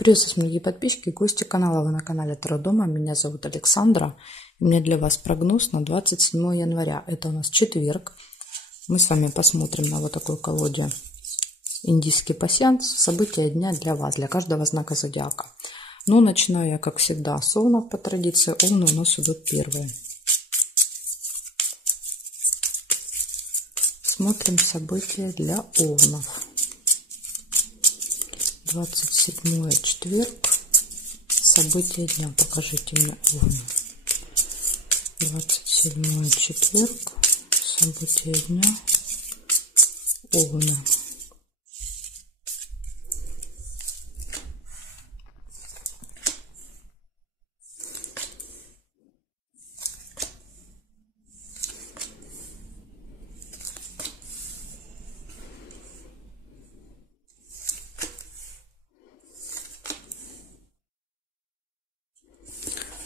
Приветствую, дорогие подписчики и гости канала. Вы на канале Таро Дома. Меня зовут Александра. У меня для вас прогноз на 27 января. Это у нас четверг. Мы с вами посмотрим на вот такой колоде индийский пасьянс. События дня для вас, для каждого знака зодиака. Но начинаю я, как всегда, с овнов по традиции. Овны у нас идут первые. Смотрим события для овнов. 27 четверг. События дня. Покажите мне овны. 27 четверг. События дня. Овны.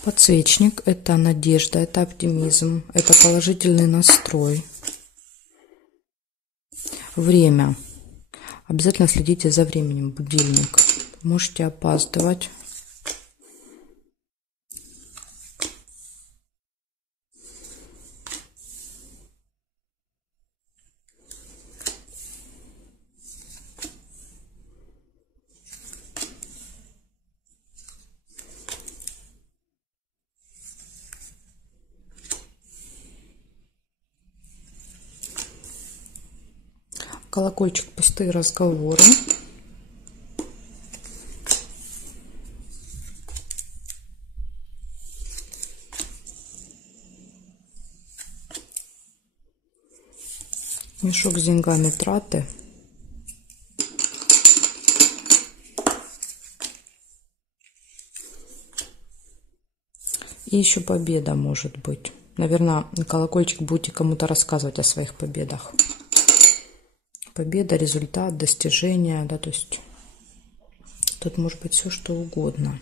Подсвечник – это надежда, это оптимизм, это положительный настрой. Время. Обязательно следите за временем. Будильник. Можете опаздывать. Колокольчик, пустые разговоры. Мешок с деньгами, траты. И еще победа может быть. Наверное, колокольчик будете кому-то рассказывать о своих победах. Победа, результат, достижение, да, то есть тут может быть все что угодно.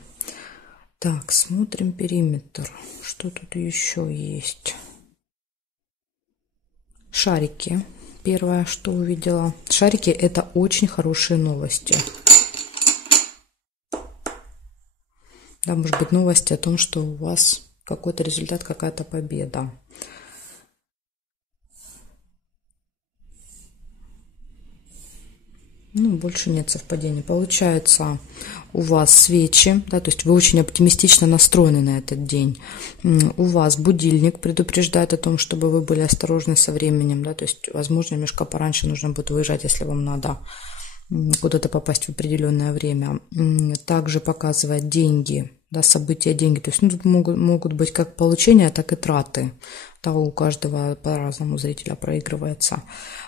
Так, смотрим периметр. Что тут еще есть? Шарики. Первое, что увидела. Шарики – это очень хорошие новости. Да, может быть, новости о том, что у вас какой-то результат, какая-то победа. Ну, больше нет совпадений. Получается, у вас свечи, да, то есть вы очень оптимистично настроены на этот день. У вас будильник предупреждает о том, чтобы вы были осторожны со временем, да, то есть, возможно, немножко пораньше нужно будет выезжать, если вам надо куда-то попасть в определенное время. Также показывает деньги, да, события, деньги. То есть, ну, тут могут быть как получения, так и траты. Да, у каждого по-разному зрителя проигрывается.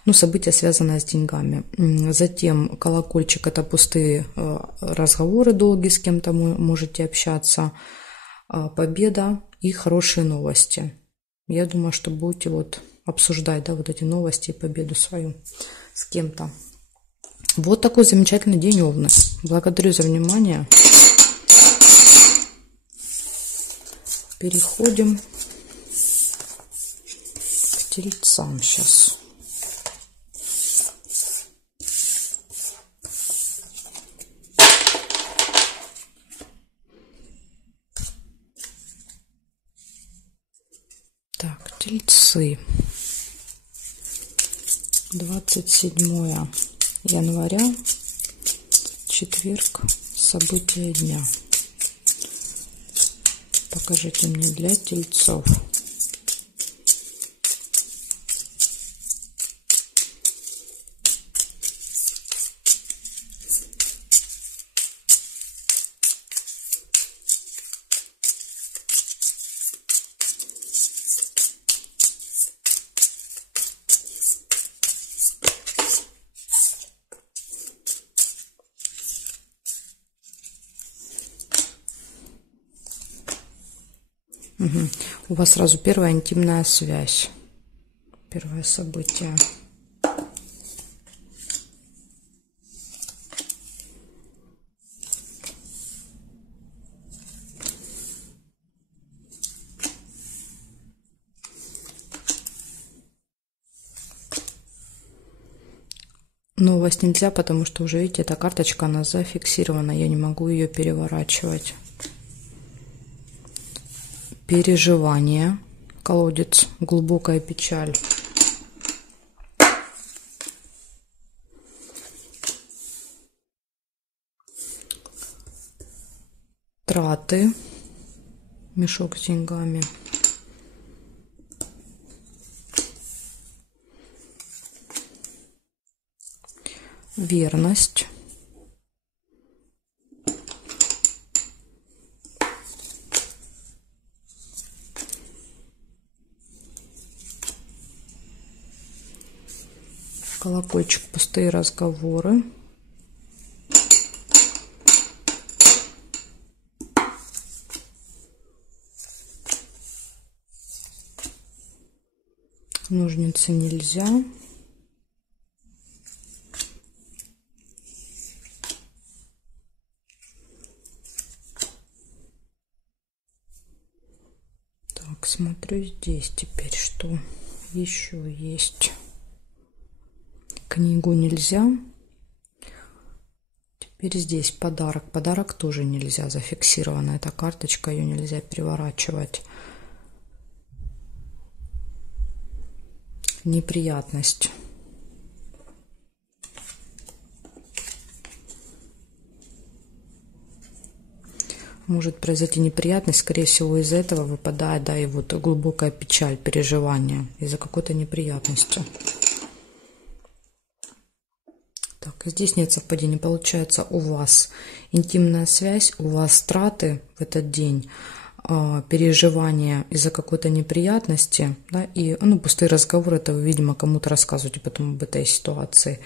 Ну, события, связанные с деньгами. Затем колокольчик – это пустые разговоры долгие, с кем-то можете общаться. Победа и хорошие новости. Я думаю, что будете вот обсуждать, да, вот эти новости и победу свою с кем-то. Вот такой замечательный день, овны. Благодарю за внимание. Переходим к тельцам сейчас. Так, тельцы. 27 января, четверг, события дня. Покажите мне для тельцов. Угу. У вас сразу первая интимная связь. Первое событие. Но у вас нельзя, потому что уже, видите, эта карточка, она зафиксирована, я не могу ее переворачивать. Переживание, колодец, глубокая печаль. Траты, мешок с деньгами. Верность. Колокольчик, пустые разговоры. Ножницы нельзя. Так, смотрю здесь теперь, что еще есть. Книгу нельзя. Теперь здесь подарок. Подарок тоже нельзя, зафиксирована эта карточка, ее нельзя переворачивать. Неприятность. Может произойти неприятность, скорее всего, из-за этого выпадает, да, и вот глубокая печаль, переживание из-за какой-то неприятности. Так, здесь нет совпадений. Получается, у вас интимная связь, у вас траты в этот день, переживания из-за какой-то неприятности, да, и, ну, пустые разговоры, это вы, видимо, кому-то рассказываете потом об этой ситуации.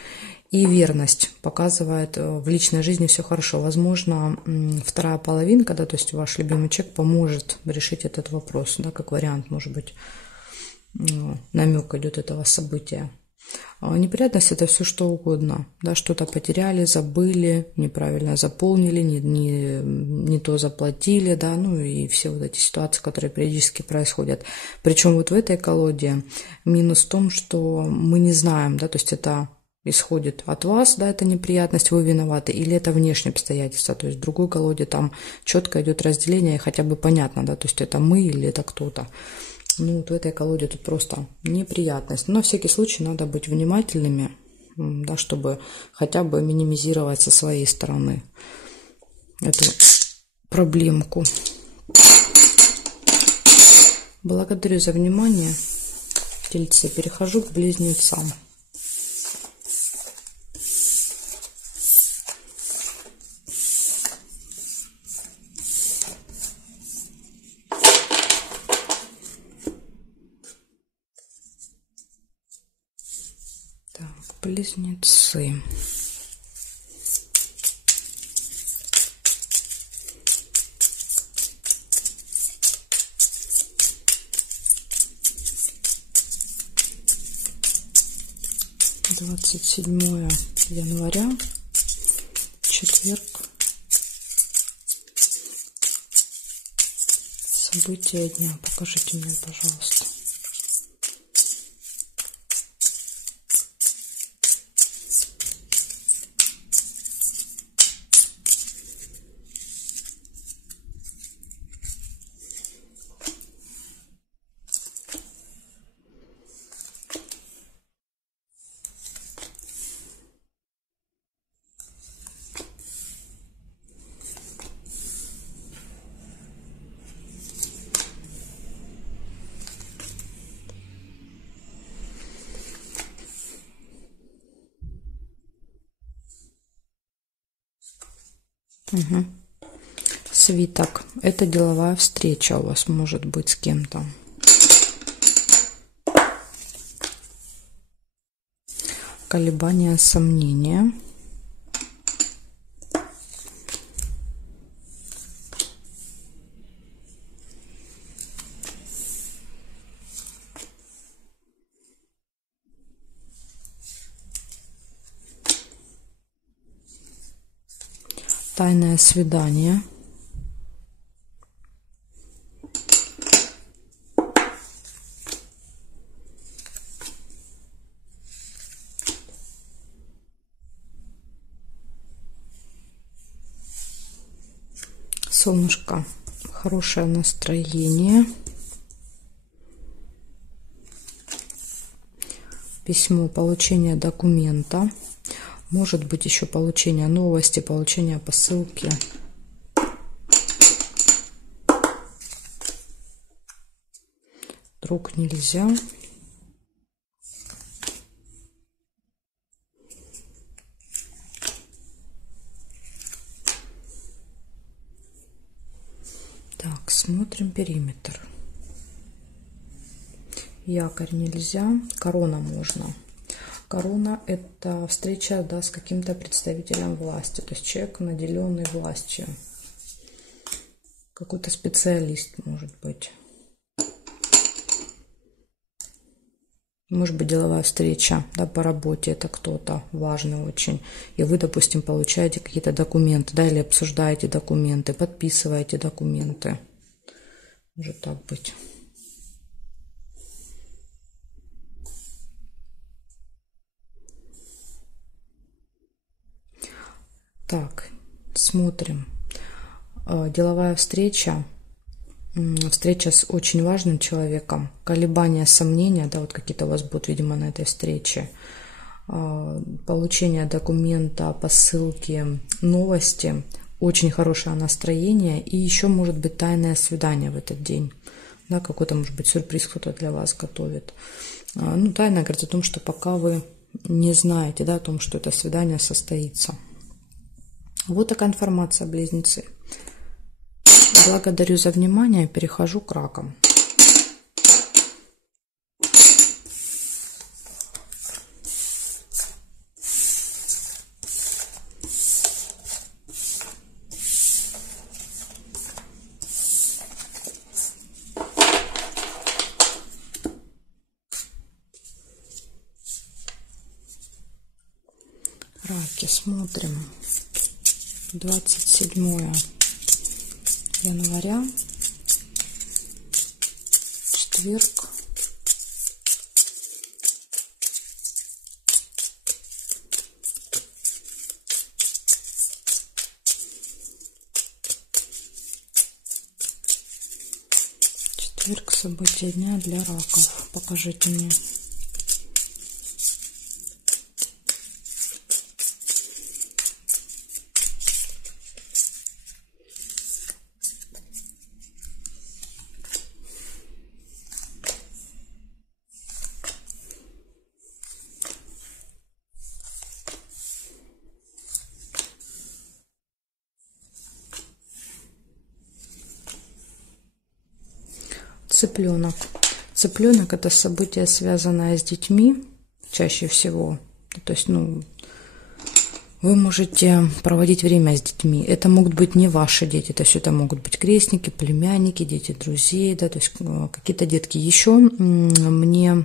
И верность показывает, в личной жизни все хорошо. Возможно, вторая половинка, да, то есть ваш любимый человек поможет решить этот вопрос, да, как вариант, может быть, намек идет этого события. Неприятность — это все что угодно, да, что-то потеряли, забыли, неправильно заполнили, не то заплатили, да, ну и все вот эти ситуации, которые периодически происходят. Причем вот в этой колоде минус в том, что мы не знаем, да, то есть это исходит от вас, да, это неприятность, вы виноваты, или это внешние обстоятельства, то есть в другой колоде там четко идет разделение, и хотя бы понятно, да, то есть это мы или это кто-то. Ну, вот в этой колоде тут просто неприятность. Но на всякий случай надо быть внимательными, да, чтобы хотя бы минимизировать со своей стороны эту проблемку. Благодарю за внимание. Тельцы, перехожу к близнецам. Близнецы. Двадцать 27 января, четверг. События дня. Покажите мне, пожалуйста. Угу. Свиток. Это деловая встреча у вас может быть с кем-то. Колебания, сомнения. Тайное свидание. Солнышко, хорошее настроение. Письмо, получение документа. Может быть еще получение новости, получение посылки. Друг нельзя. Так, смотрим периметр. Якорь нельзя, корона можно. Корона — это встреча, да, с каким-то представителем власти, то есть человек, наделенный властью. Какой-то специалист, может быть. Может быть, деловая встреча, да, по работе, это кто-то важный очень. И вы, допустим, получаете какие-то документы, да, или обсуждаете документы, подписываете документы. Может так быть. Так, смотрим. Деловая встреча. Встреча с очень важным человеком. Колебания, сомнения, да, вот какие-то у вас будут, видимо, на этой встрече. Получение документа, посылки, новости. Очень хорошее настроение. И еще может быть тайное свидание в этот день. Да, какой-то, может быть, сюрприз кто-то для вас готовит. Ну, тайна говорит о том, что пока вы не знаете, да, о том, что это свидание состоится. Вот такая информация, близнецы. Благодарю за внимание. Перехожу к ракам. Раки, смотрим. 27 января, четверг. Четверг, события дня для раков. Покажите мне. Цыпленок. Цыпленок — это событие, связанное с детьми, чаще всего. То есть, ну, вы можете проводить время с детьми. Это могут быть не ваши дети, то есть это могут быть крестники, племянники, дети друзей, да, то есть какие-то детки. Еще мне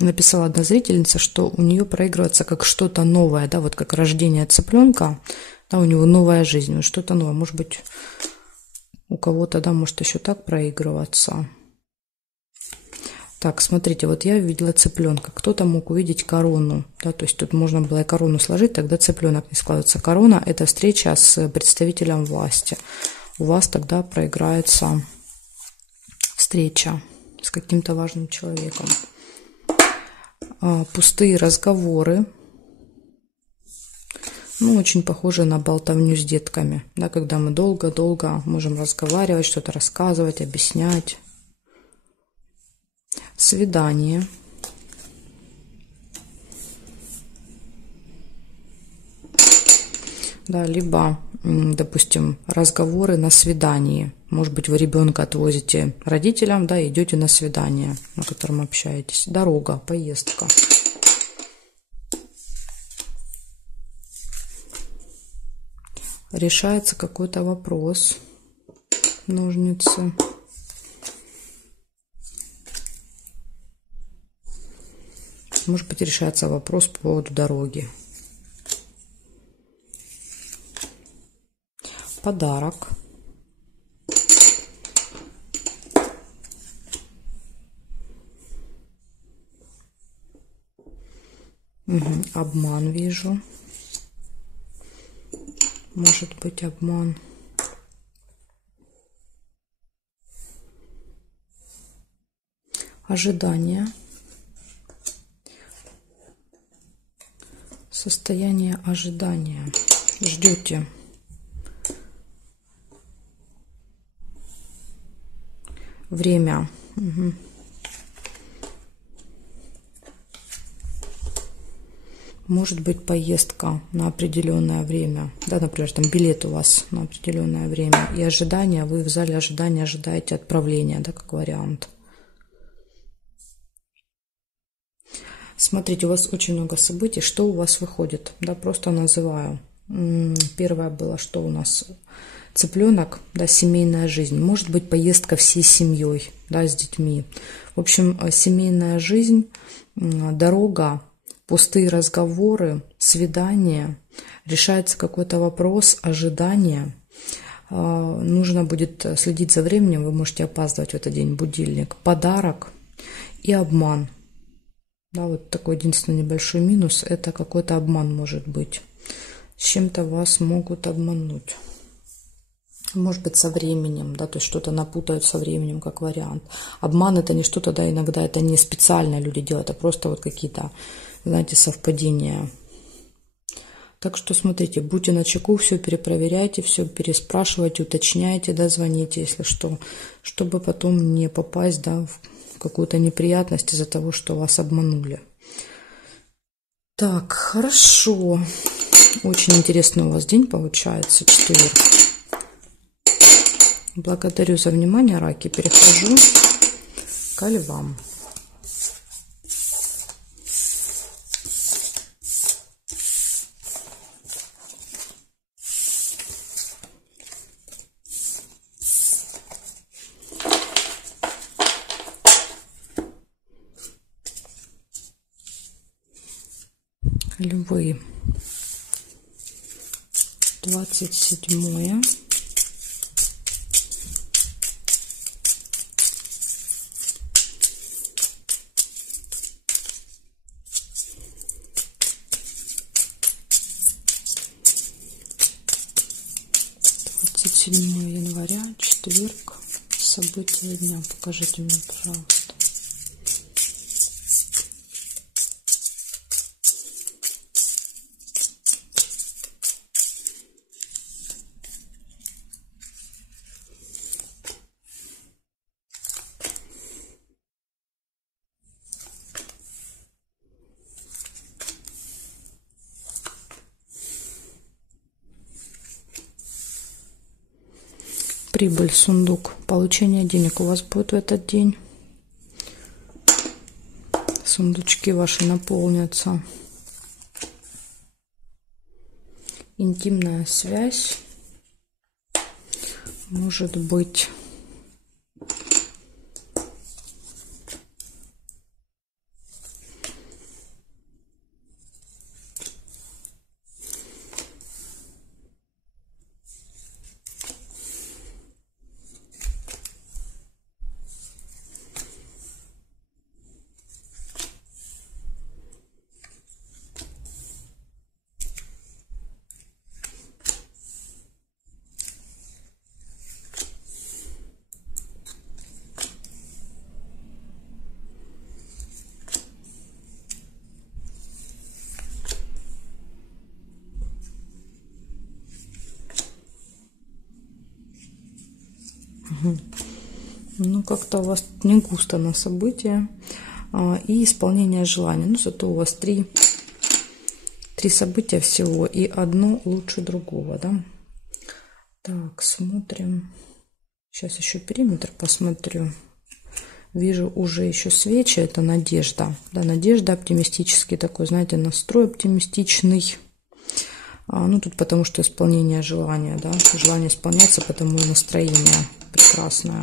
написала одна зрительница, что у нее проигрывается как что-то новое, да, вот как рождение цыпленка, да, у него новая жизнь, что-то новое. Может быть, у кого-то, да, может еще так проигрываться. Так, смотрите, вот я видела цыпленка. Кто-то мог увидеть корону, да, то есть тут можно было и корону сложить, тогда цыпленок не складывается. Корона — это встреча с представителем власти. У вас тогда проиграется встреча с каким-то важным человеком. Пустые разговоры. Ну, очень похоже на болтовню с детками, да, когда мы долго-долго можем разговаривать, что-то рассказывать, объяснять. Свидание. Да, либо, допустим, разговоры на свидании. Может быть, вы ребенка отвозите родителям, да, идете на свидание, на котором общаетесь. Дорога, поездка. Решается какой-то вопрос. Ножницы. Может быть, решается вопрос по поводу дороги. Подарок. Обман вижу. Может быть, обман. ожидание, состояние ожидания. Ждете. Время. Угу. Может быть поездка на определенное время, да, например, там билет у вас на определенное время, и ожидание, вы в зале ожидания ожидаете отправления, да, как вариант. Смотрите, у вас очень много событий, что у вас выходит, да, просто называю. Первое было, что у нас цыпленок, да, семейная жизнь, может быть поездка всей семьей, да, с детьми. В общем, семейная жизнь, дорога, пустые разговоры, свидания, решается какой-то вопрос, ожидание. Нужно будет следить за временем, вы можете опаздывать в этот день, будильник, подарок и обман. Да, вот такой единственный небольшой минус, это какой-то обман может быть. С чем-то вас могут обмануть. Может быть, со временем, да, то есть что-то напутают со временем, как вариант. Обман это не что-то, да, иногда это не специально люди делают, а просто вот какие-то, знаете, совпадения. Так что смотрите, будьте начеку, все перепроверяйте, все переспрашивайте, уточняйте, да, звоните, если что, чтобы потом не попасть, да, в какую-то неприятность из-за того, что вас обманули. Так, хорошо. Очень интересный у вас день получается, четверг. Благодарю за внимание, раки. Перехожу к львам. Львы. 27-е. Января, четверг, события дня. Покажите мне, пожалуйста. Прибыль, сундук, получение денег у вас будет в этот день. Сундучки ваши наполнятся. Интимная связь. Может быть. Ну, как-то у вас не густо на события и исполнение желаний. Ну, зато у вас три события всего, и одно лучше другого, да. Так, смотрим. Сейчас еще периметр посмотрю. Вижу уже еще свечи, это надежда. Да, надежда, оптимистический такой, знаете, настрой оптимистичный. Ну, тут потому что исполнение желания, да, желание исполняется, потому и настроение прекрасное.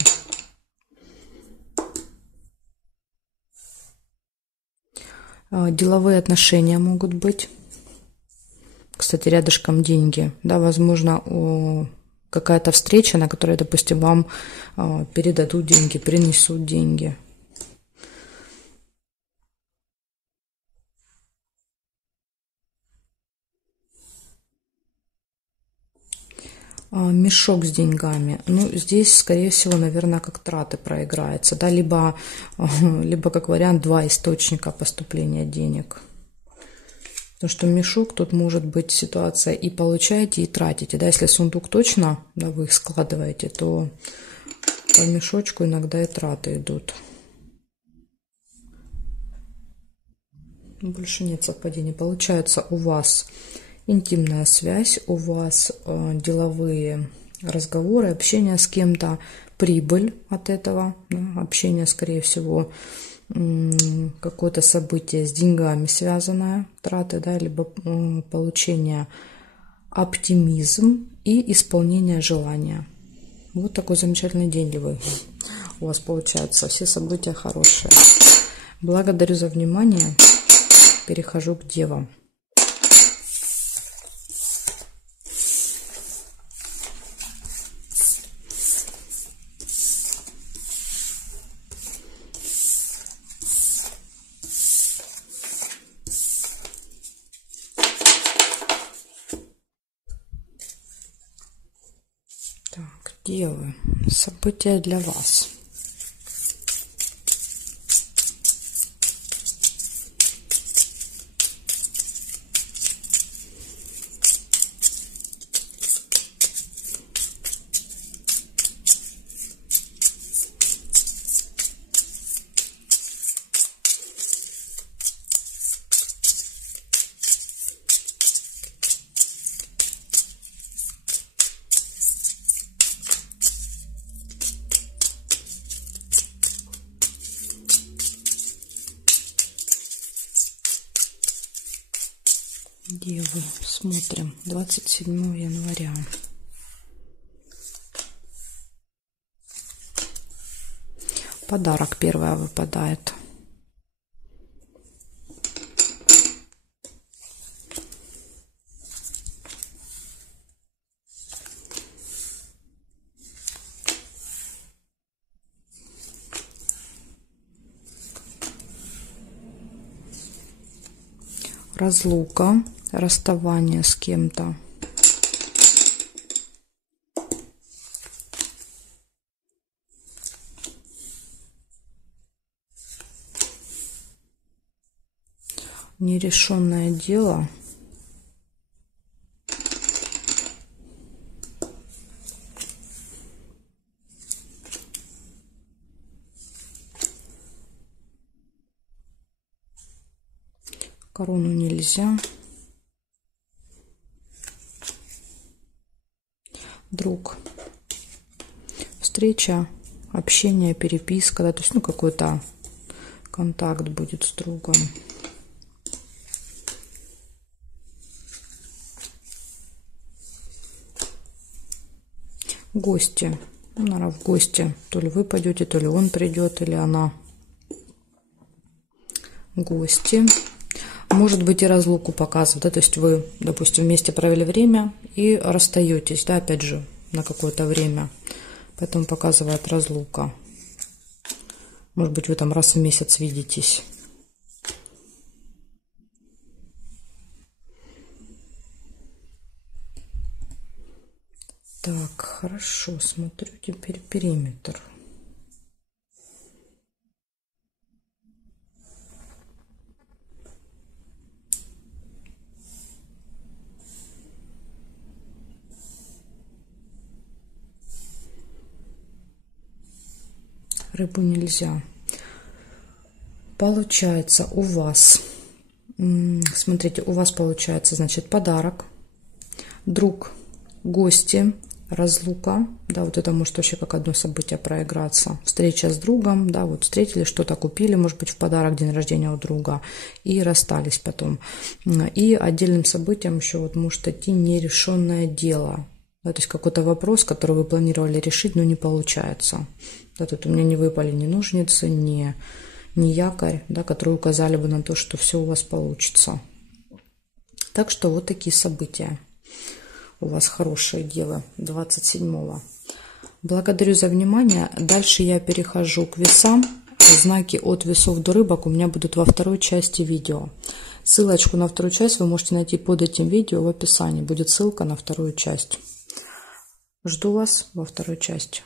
Деловые отношения могут быть. Кстати, рядышком деньги, да, возможно, какая-то встреча, на которой, допустим, вам передадут деньги, принесут деньги. Мешок с деньгами. Ну, здесь, скорее всего, наверное, как траты проиграется, да, либо как вариант 2 источника поступления денег. Потому что мешок, тут может быть ситуация и получаете, и тратите, да, если сундук точно, да, вы их складываете, то по мешочку иногда и траты идут. Больше нет совпадений. Получается, у вас интимная связь, у вас деловые разговоры, общение с кем-то, прибыль от этого, да, общение, скорее всего, какое-то событие с деньгами связанное, траты, да, либо получение, оптимизм и исполнение желания. Вот такой замечательный день, львы. У вас получается все события хорошие. Благодарю за внимание. Перехожу к девам. Так, девы, события для вас. Девы, смотрим, 27 января. Подарок первое выпадает. Разлука, расставание с кем-то. Нерешенное дело. Корону нельзя. Друг. Встреча, общение, переписка, да, то есть, ну, какой-то контакт будет с другом. Гости. Наверное, в гости. То ли вы пойдете, то ли он придет, или она. Гости. Может быть и разлуку показывает, да, то есть вы, допустим, вместе провели время и расстаетесь, да, опять же, на какое-то время. Поэтому показывает разлука. Может быть, вы там раз в месяц видитесь. Так, хорошо, смотрю теперь периметр. Рыбу нельзя. Получается у вас, смотрите, у вас получается, значит, подарок, друг, гости, разлука, да, вот это может вообще как одно событие проиграться. Встреча с другом, да, вот встретились, что-то купили, может быть, в подарок день рождения у друга, и расстались потом. И отдельным событием еще вот может идти нерешенное дело. Да, то есть какой-то вопрос, который вы планировали решить, но не получается. Да, тут у меня не выпали ни ножницы, ни якорь, да, которые указали бы на то, что все у вас получится. Так что вот такие события. У вас хорошие девы 27-го. Благодарю за внимание. Дальше я перехожу к весам. Знаки от весов до рыбок у меня будут во второй части видео. Ссылочку на вторую часть вы можете найти под этим видео в описании. Будет ссылка на вторую часть. Жду вас во второй части.